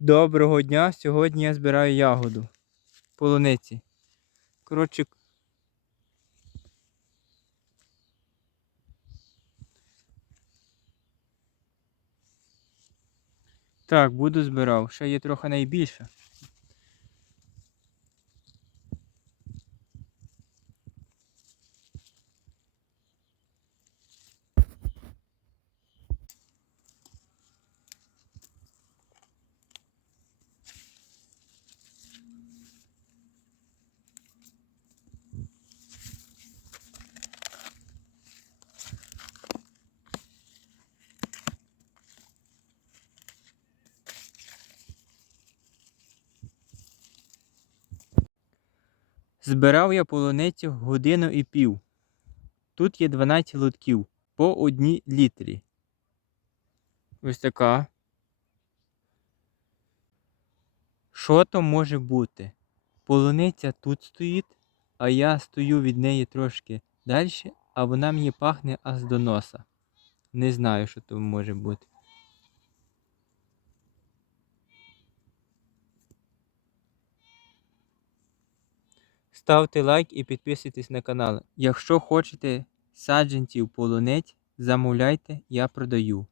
Доброго дня! Сьогодні я збираю ягоду полуниці. Коротше. Так, буду збирав. Ще є трохи найбільше. Збирав я полуницю годину і пів. Тут є 12 лотків по одній літрі. Ось така. Що то може бути? Полуниця тут стоїть, а я стою від неї трошки далі, а вона мені пахне аж до носа. Не знаю, що то може бути. Ставте лайк і підписуйтесь на канал. Якщо хочете саджанців полуниць, замовляйте, я продаю.